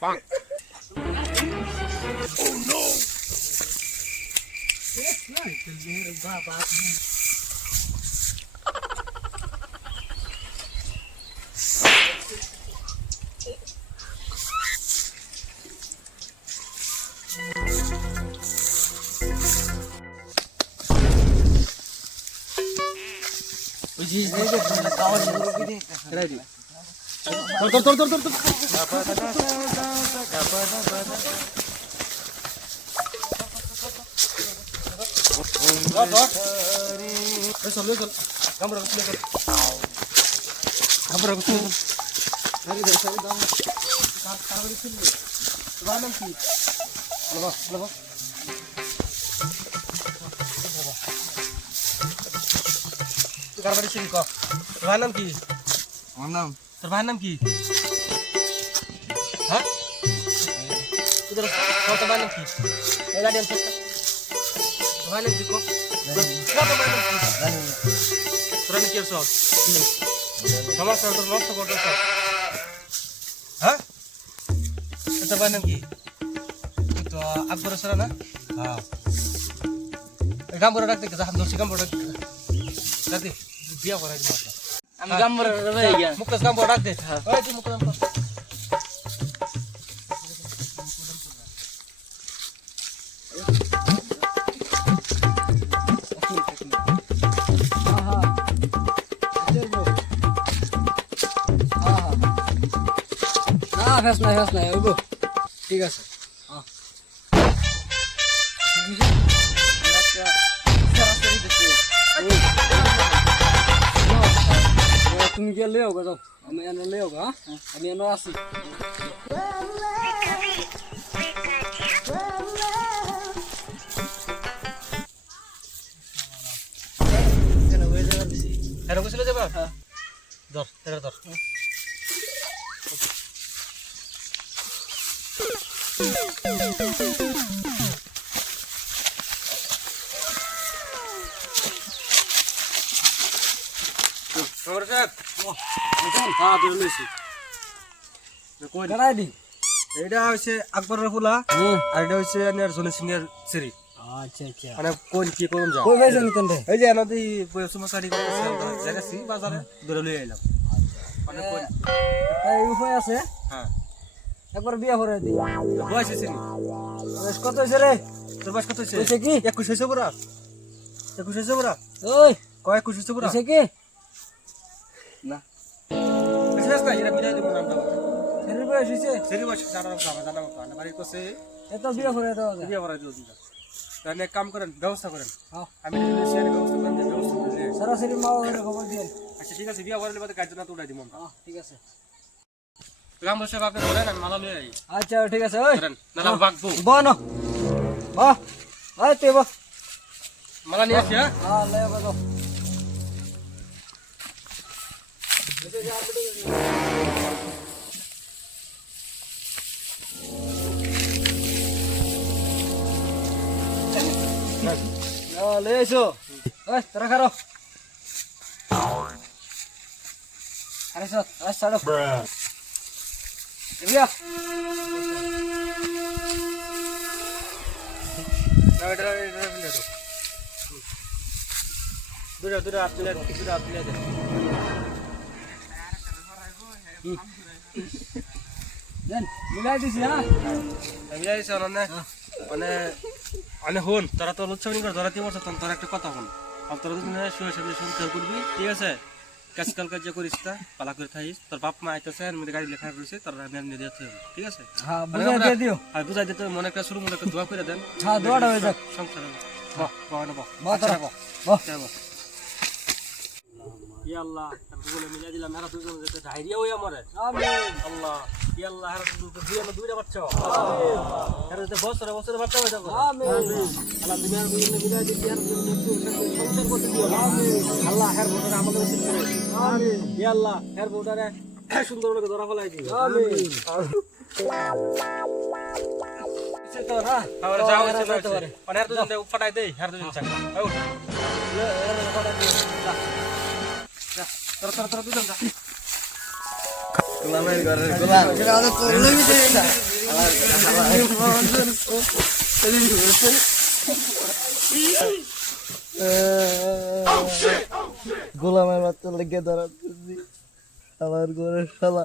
Bonk. ভাইয়ের নাম কি? আমার নাম তোর ভাইয়ের নাম কি? হ্যাঁ তোর ভাইয়ের নাম কি? এই গাড়ি আনছিস তোর ভাইয়ের নাম কি? তোরা কি করছ? সমস্যা তোর নষ্ট করতেছ? হ্যাঁ তোর ভাইয়ের নাম কি? তো আকবর সরা না? হ্যাঁ গাম্বরা ডাকতে হাত ধরছি গাম্বরা ডাকতে বিয়া করাই দিই আমি গাম্বরা ভাই গিয়া মুকেশ গাম্বরা ডাক দে ওই তুই মুকেশ গাম্বরা ফেস নাই ওইব ঠিক আছে তুমি গিয়ে লে হোক যাও আমি এনে লে হোক হ্যাঁ আমি এনে আসি এরকম ছিল যাবা ধর এটা ধর এটা হচ্ছে আকবরের ফুলা আর এটা হচ্ছে জনি সিং এর সিঁড়ি আচ্ছা আচ্ছা মানে কোন কি করুন যা কই ভাইছেন তেনতে এই যে নদী সুমাসাড়ি করতেছে জায়গাছি বাজারে ধরে লই আইলাম মানে কোন এই উপায় আছে হ্যাঁ একবার বিয়া করে দি বয়স হয়েছে নি বয়স কত হইছে রে তোর বয়স কত হয়েছে হইছে কি 21 হয়েছে পুরা 21 হয়েছে পুরা ওই কয় 21 হয়েছে পুরা হইছে কি না বুঝছিস না এটা বিদায় দেব নামটা সেরি বয়স হইছে সেরি বয়স জানার জানা না বাড়ি কোসে এত বিয়া করে দাও বিয়ে করাই দিও দিদা তাহলে এক কাম করেন ব্যবস্থা করেন হ্যাঁ আমি সিয়ারি ব্যবস্থা করেন ব্যবস্থা করে সরাসরি মা হলে খবর দিন আচ্ছা ঠিক আছে বিয়ে করার বাদে কাজ না তো উড়াই দিমু আমরা হ্যাঁ ঠিক আছে গ্রাম বসে আপনি ধরেন আমি মালা লই আই আচ্ছা ঠিক আছে ওই ধরেন না বাগবো বনো বাহ আয় তে বাহ মালা নিয়ে আসি হ্যাঁ হ্যাঁ লে বাগো লে এসো ওই তোরা খারো আরে সর আজ ছাড়ো এবিয়া দুটা আপনি দে দেন মিলাই দিছি হ্যাঁ আমি যাইছি মানে মানে হন তোরা তো উৎসবনি করে ধরাতে পারছো তোর একটা কথা হন আর তোরা দুদিন শুয়ে শুয়ে শুনতে করবি ঠিক আছে কাজ কাল কাজ করিস তা পালা করে থাকিস তোর বাপ মা আইতেছে আর গাড়ি লেখা করেছে তোর আমি নিয়ে দিতে হবে ঠিক আছে হ্যাঁ বুঝাই দিয়ে দিও আর বুঝাই দিতে মনে একটা শুরু মনে একটা দোয়া করে দেন হ্যাঁ দোয়াটা হয়ে যাক সংসার বাহ বাহ না বাহ বাহ তোরা বাহ ইয়া আল্লাহ তারপর বলে মিলাই দিলাম এরা দুজন যেতে ডায়রিয়া হই আমারে আমিন আল্লাহ ইয়া আল্লাহ এরা দুইটা বাচ্চা এরা যেতে বছরে বাচ্চা হয়ে যাবে আমিন আল্লাহ দুনিয়ার বুঝলে মিলাই দিতে আর সংসার করতে দিও আমিন আল্লাহ হের বোটারে আমাদের উচিত করে আমিন ইয়া আল্লাহ হের বোটারে সুন্দর করে ধরা ফলাই দিও আমিন তো না আবার যাও হচ্ছে না হচ্ছে মানে আর দুজন ফাটাই দেই আর দুজন চাক আউ তোরা তোরা তোরা দুজন যা গোলামের ঘরে গোলাম এটা তো লই দে না গোলামের বাচ্চা লেগে দাঁড়াচ্ছি আমার ঘরের শালা